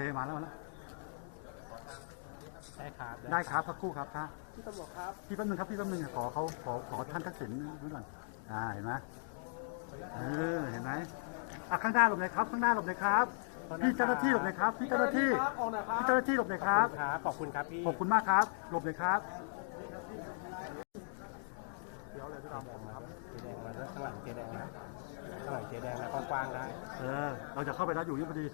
เคมาแล้วมาแล้วได้ครับได้ครับสักครู่ครับครับพี่ตำรวจครับพี่แป๊บนึงครับพี่แป๊บนึงขอเขาขอขอท่านทักษิณด้วยก่อนอ่าเห็นไหมเออเห็นไหมอะข้างหน้าหลบเลยครับ ข้างหน้าหลบเลยครับพี่เจ้าหน้าที่หลบเลยครับพี่เจ้าหน้าที่ออกหน่อยครับพี่เจ้าหน้าที่หลบเลยครับครับขอบคุณครับพี่ขอบคุณมากครับ หลบเลยครับเดี๋ยวเลยพี่ตำรวจครับเจแดงมาแล้วข้างหลังเจแดงนะข้างหลังเจแดงนะกว้างๆได้เออเราจะเข้าไปแล้วอยู่นี่พอดี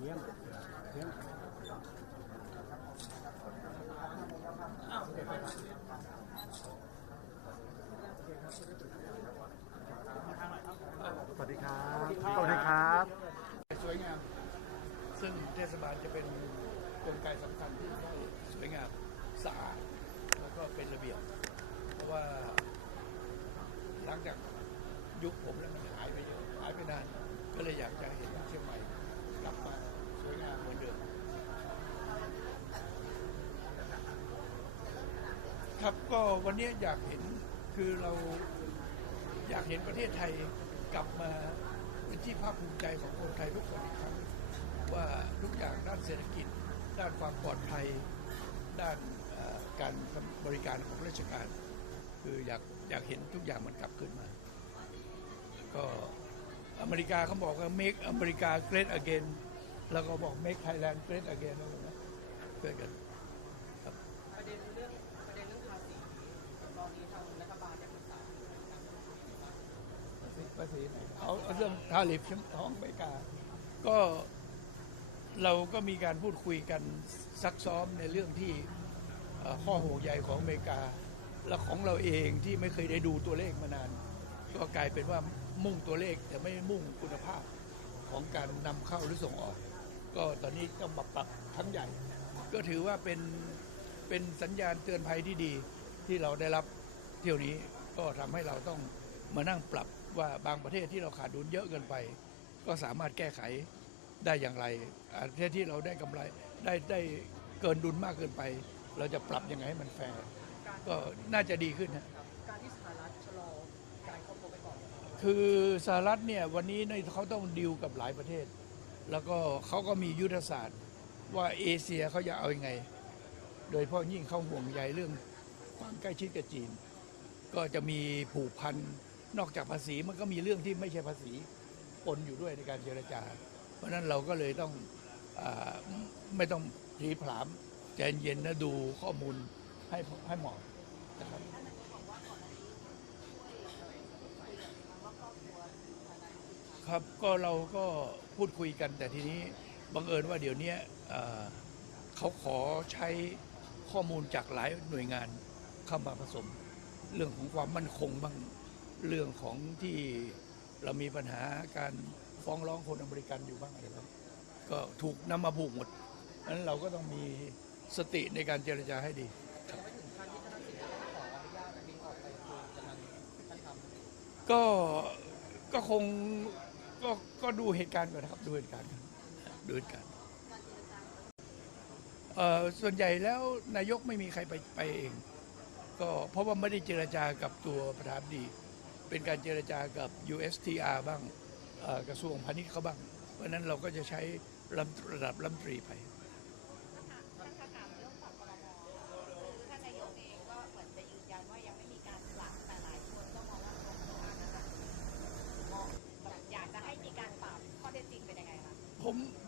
เยี่ยมเยี่ยม สวัสดีครับ สวัสดีครับ สวยงาม ซึ่งเทศบาลจะเป็นกลไกสำคัญที่ให้สวยงามสะอาดแล้วก็ เป็นระเบียบ เพราะว่าหลังจากยุคผมแล้วมันหายไปเยอะหายไปนาน ก็เลยอยากจะเห็นเชียงใหม่กลับมาสวยงามเหมือนเดิมครับก็วันนี้อยากเห็นคือเราอยากเห็นประเทศไทยกลับมาเป็นที่ภาคภูมิใจของคนไทยทุกคนอีกครั้งว่าทุกอย่างด้านเศรษฐกิจ ด้านความปลอดภัย ด้านอ การบริการของราชการ คืออยากอยากเห็นทุกอย่างมันกลับขึ้นมา ก็อเมริกาเขาบอกว่า make อเมริกา great again แล้วก็บอก make Thailand great again แล้วนะเพื่อกันประเด็นเรื่องประเด็นเรื่องภาษีตอนนี้ทางรัฐบาลได้ปรึกษาภาษีไหนเอาเอาเรื่องทาริฟของอเมริกา ก็เราก็มีการพูดคุยกันซักซ้อมในเรื่องที่เอ่อ ข้อห่วงใยของอเมริกา และของเราเองที่ไม่เคยได้ดูตัวเลขมานาน ก็กลายเป็นว่ามุ่งตัวเลขแต่ไม่มุ่งคุณภาพของการนำเข้าหรือส่งออก ก็ตอนนี้ต้องปรับปรับครั้งใหญ่ ก็ถือว่าเป็นเป็นสัญญาณเตือนภัยที่ดีที่เราได้รับเที่ยวนี้ก็ทำให้เราต้องมานั่งปรับว่าบางประเทศที่เราขาดดุลเยอะเกินไป ก็สามารถแก้ไขได้อย่างไรประเทศที่เราได้กำไรได้ได้เกินดุลมากเกินไป เราจะปรับยังไงให้มันแฟร์ก็น่าจะดีขึ้นนะการที่สหรัฐชะลอการเข้าพบไปก่อนคือสหรัฐเนี่ยวันนี้เนี่ยเขาต้องดิวกับหลายประเทศ แล้วก็เขาก็มียุทธศาสตร์ ว่าเอเชียเขาจะเอาอยัางไง โดยเฉพาะยิ่งเขาห่วงใยเรื่องความใกล้ชิดกับจีน ก็จะมีผูกพันนอกจากภาษีมันก็มีเรื่องที่ไม่ใช่ภาษีปนอยู่ด้วยในการเจรจา เพราะนั้นเราก็เลยต้องอไม่ต้องผีผลาม ใจเย็นนะดูข้อมูลให้ให้เหมาะนะครับครับก็เราก็พูดคุยกัน แต่ทีนี้บังเอิญว่าเดี๋ยวนี้เขาขอใช้ข้อมูลจากหลายหน่วยงานเข้ามาผสม เรื่องของความมั่นคงบ้างเรื่องของที่เรามีปัญหาการฟ้องร้องคนอเมริกันอยู่บ้างอะไรบ้างก็ถูกนำมาผูกหมดนั้นเราก็ต้องมี สติในการเจรจาให้ดียังไม่ถึงขั้นที่ท่านทักษิณจะต้องขออนุญาตบินออกไปคุยกับทางท่านทำก็ก็คงก็ก็ดูเหตุการณ์ก่อนนะครับดูเหตุการณ์ก่อนดูเหตุการณ์เอ่อส่วนใหญ่แล้วนายกไม่มีใครไปไปเอง ก็เพราะว่าไม่ได้เจรจากับตัวประธานดี เป็นการเจรจากับ USTR บ้างเอ่อกระทรวงพาณิชย์เขาบ้าง เพราะฉะนั้นเราก็จะใช้ลำระดับลำตรีไป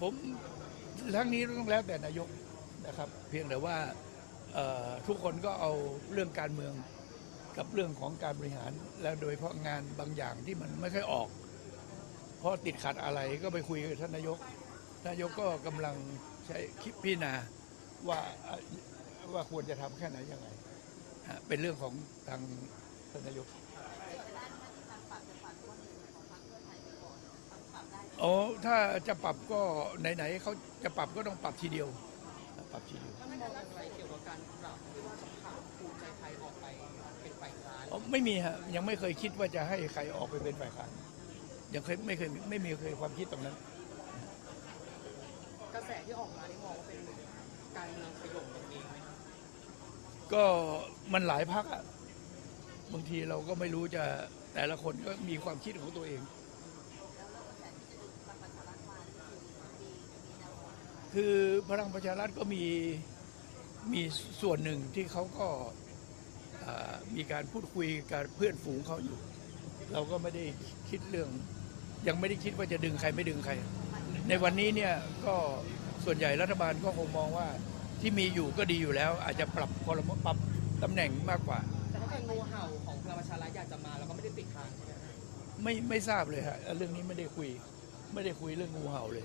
ผมทั้งนี้ต้องแล้วแต่นายกนะครับ เพียงแต่ว่าทุกคนก็เอาเรื่องการเมืองกับเรื่องของการบริหาร และโดยเฉพาะงานบางอย่างที่มันไม่ค่อยออก เพราะติดขัดอะไรก็ไปคุยกับท่านนายกนายกก็กำลังใช้คิดพิจารณาว่าว่าควรจะทำแค่ไหนยังไง เป็นเรื่องของทางท่านนายก โอ้ถ้าจะปรับก็ไหนๆเขาจะปรับก็ต้องปรับทีเดียว ปรับทีเดียวท่านมองอย่างไรเกี่ยวกับการปรับที่ว่าจะผ่านภูมิใจไทยออกไปเป็นฝ่ายค้านอ๋อไม่มีฮะยังไม่เคยคิดว่าจะให้ใครออกไปเป็นฝ่ายค้านยังเคยไม่เคยไม่มีเคยความคิดตรงนั้น กระแสที่ออกมานี่มองว่าเป็นการเมืองขยก็มันหลายพักอะบางทีเราก็ไม่รู้จะแต่ละคนก็มีความคิดของตัวเอง คือพลังประชารัฐก็มีมีส่วนหนึ่งที่เขาก็อ่ามีการพูดคุยกับเพื่อนฝูงเขาอยู่ เราก็ไม่ได้คิดเรื่อง ยังไม่ได้คิดว่าจะดึงใครไม่ดึงใคร ในวันนี้เนี่ยก็ส่วนใหญ่รัฐบาลก็คงมองว่าที่มีอยู่ก็ดีอยู่แล้ว อาจจะปรับคอรมอปรับตำแหน่งมากกว่า แต่ถ้าเกิดงูเห่าของพลังประชารัฐอยากจะมาเราก็ไม่ได้ติดทางใช่ไหมฮะไม่ไม่ทราบเลยฮะเรื่องนี้ไม่ได้คุย ไม่ได้คุยเรื่องงูเห่าเลย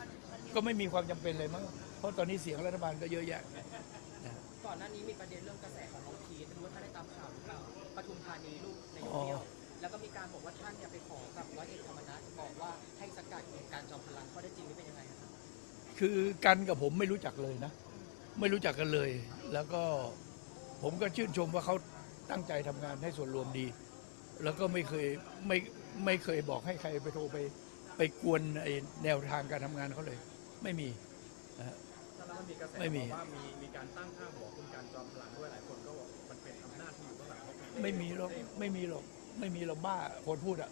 ก็ไม่มีความจำเป็นเลยมั้งเพราะตอนนี้เสียงรัฐบาลก็เยอะแยะ ก่อนหน้านี้มีประเด็นเรื่องกระแสของน้องพีทไม่รู้ว่าท่านได้ตามข่าวหรือเปล่าปทุมธานีลูกในยกเดียวแล้วก็มีการบอกว่าท่านเนี่ยไปขอกับร้อยเอกธรรมนัฐบอกว่าให้สกัดเหตุการณ์จอมพลังข้อได้จริงนี่เป็นยังไงครับคือกันกับผมไม่รู้จักเลยนะ ไม่รู้จักกันเลย แล้วก็ผมก็ชื่นชมว่าเขาตั้งใจทำงานให้ส่วนรวมดี แล้วก็ไม่เคยไม่ไม่เคยบอกให้ใครไปโทรไป ไปกวนไอแนวทางการทำงานเขาเลย ไม่มีนะฮะ แล้วมันมีกระแสไม่มีบอกว่ามีมีการตั้งข้างหัวคุณการจอมพลังด้วยหลายคนก็บอกมันเป็นอำนาจที่อยู่เบื้องหลังเขาเป็นไม่มีหรอกไม่มีหรอกไม่มีหรอกบ้าคนพูดอะ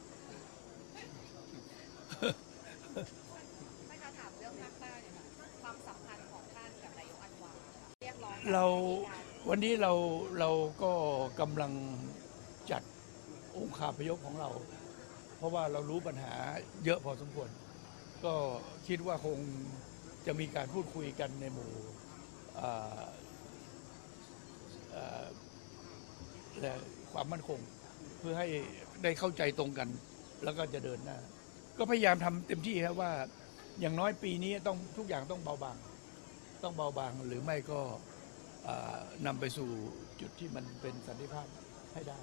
ไม่ค่ะถามเรื่องภาคใต้เนี่ยค่ะความสัมพันธ์ของท่านกับนายกอันวาค่ะเรียกร้องเราวันนี้เราเราก็กำลังจัดองค์คาพยพของเรา เพราะว่าเรารู้ปัญหาเยอะพอสมควร ก็ คิดว่าคงจะมีการพูดคุยกันในหมู่อ่าอ่าและความมั่นคง เพื่อให้ได้เข้าใจตรงกัน แล้วก็จะเดินหน้า ก็พยายามทำเต็มที่ครับว่า อย่างน้อยปีนี้ต้องทุกอย่างต้องเบาบาง ต้องเบาบางหรือไม่ก็อ่านำไปสู่จุดที่มันเป็นสันติภาพให้ได้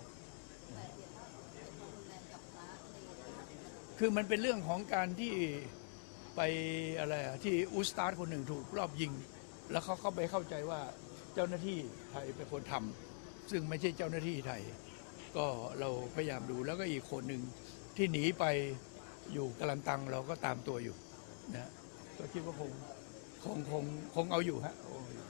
คือมันเป็นเรื่องของการที่ ไปอะไรอะที่อุสตาร์คนหนึ่งถูกรอบยิง แล้วเขาเข้าไปเข้าใจว่าเจ้าหน้าที่ไทยเป็นคนทำซึ่งไม่ใช่เจ้าหน้าที่ไทย ก็เราพยายามดูแล้วก็อีกคนหนึ่งที่หนีไปอยู่กลันตังเราก็ตามตัวอยู่นะก็คิดว่าคงคงคงคงเอาอยู่ฮะคงเอาอยู่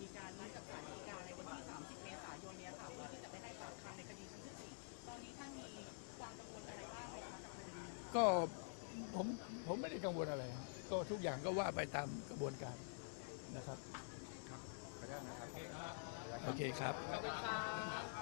มีการนัดกับศาลฎีกาในวันที่ 30 เมษายนเนี้ยค่ะเพื่อที่จะไปให้ปากคำในคดีชั้นที่สี่ตอนนี้ท่านมีความกังวลอะไรบ้างไหมคะกับคดี ก็ผมผมไม่ได้กังวลอะไร ก็ ทุกอย่างก็ว่าไปตามกระบวนการนะครับ โอเคครับครับ